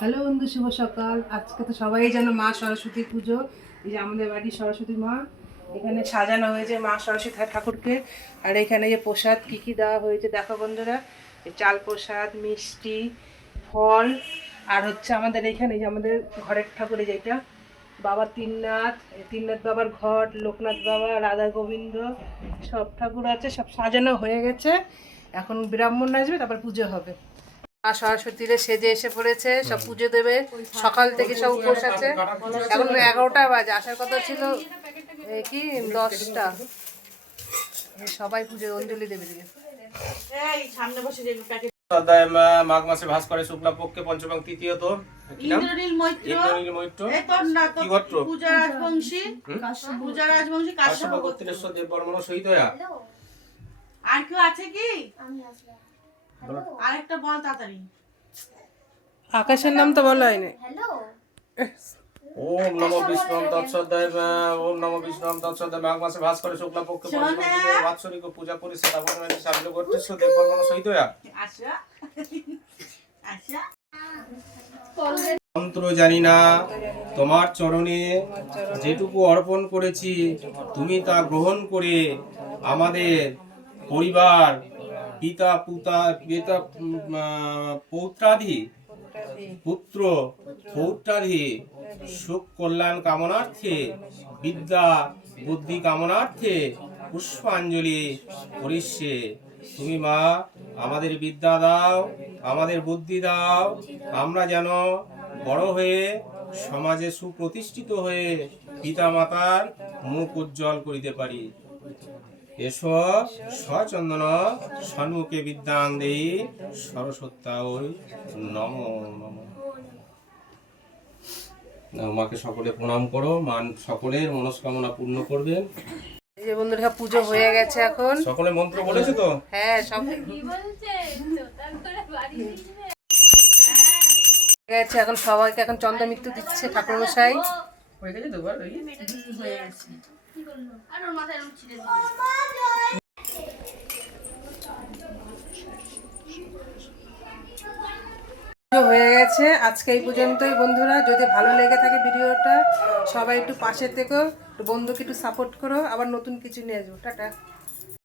Hello বন্ধু, শুভ সকাল। আজকে তো সবাই জানো মা সরস্বতী পুজো। এই যে আমাদের বাড়ির সরস্বতী মা, এখানে সাজানো হয়েছে মা সরস্বতী ঠাকুরকে। আর এখানে যে প্রসাদ কী কী দেওয়া হয়েছে দেখো বন্ধুরা, এই চাল প্রসাদ, মিষ্টি, ফল, আর হচ্ছে আমাদের এখানে যে আমাদের ঘরের ঠাকুরে যেটা বাবা তিননাথ, তিননাথ বাবার ঘট, লোকনাথ বাবা, রাধা গোবিন্দ সব ঠাকুর আছে, সব সাজানো হয়ে গেছে। এখন ব্রাহ্মণ আসবে, তারপর পুজো হবে। মা সরস্বতীরে সেজে এসে পড়েছে, সব পুজো দেবে। সকাল থেকে সব উপোস আছে। এখন 11টা বাজে, আসার কথা ছিল কি 10টা। সবাই পুজো অঞ্জলি দেবে দিকে। মাঘ মাসে ভাস করে শুক্লা পক্ষে পঞ্চম তৃতীয়ত ইন্দ্রনীল মৈত্র কি গোত্র পূজা রাজবংশী কাশ্যপ গোত্রেশ্বর দেব বর্মণ শহীদ হয়া। আর কেউ আছে কি? আরেকটা বল তাড়াতাড়ি। আকাশের নাম তো বলা হয়নি। ওম নমো বিষ্ণু তৎসদায় ওম নমো বিষ্ণু তৎসদায় মাঘ মাসে ভাস করে শুক্লা পক্ষে পঞ্চম তৃতীয় বাৎসরিক পূজা পরিষদ আপন সাবিল গোত্রেশ্বর দেব বর্মণ শহীদ হয়া। আচ্ছা আচ্ছা মন্ত্র জানি না, তোমার চরণে যেটুকু অর্পণ করেছি তুমি তা গ্রহণ করে আমাদের পরিবার পিতা পৌত্রাদি পুত্র পৌত্রাদি সুখ কল্যাণ কামনার্থে, বিদ্যা বুদ্ধি কামনার্থে পুষ্পাঞ্জলি করিষ্যে। তুমি মা আমাদের বিদ্যা দাও, আমাদের বুদ্ধি দাও, আমরা যেন বড় হয়ে সমাজে সুপ্রতিষ্ঠিত হয়ে পিতা মাতার মুখ উজ্জ্বল করিতে পারি। এসো সচন্দন সন্মুখে বিদ্যাং দেই সরস্বত্যায় নমো নমঃ। মাকে সকলে প্রণাম করো, মান সকলের মনস্কামনা পূর্ণ করবেন। এই যে বন্ধুরা পুজো হয়ে গেছে, এখন সকলে মন্ত্র বলেছে তো? হ্যাঁ, সব গেছে। এখন সবাইকে এখন চন্দ্রমৃত্যু দিচ্ছে ঠাকুর মশাই। হয়ে গেছে তো বল, হয়ে গেছে। আর ওর মাথায় এরকম ছিঁড়ে দিও। হয়ে গেছে। আজকে এই পর্যন্তই বন্ধুরা। যদি ভালো লেগে থাকে ভিডিওটা, সবাই একটু পাশে থেকো, একটু বন্ধুকে একটু সাপোর্ট করো। আবার নতুন কিছু নিয়ে আসবো। টাটা।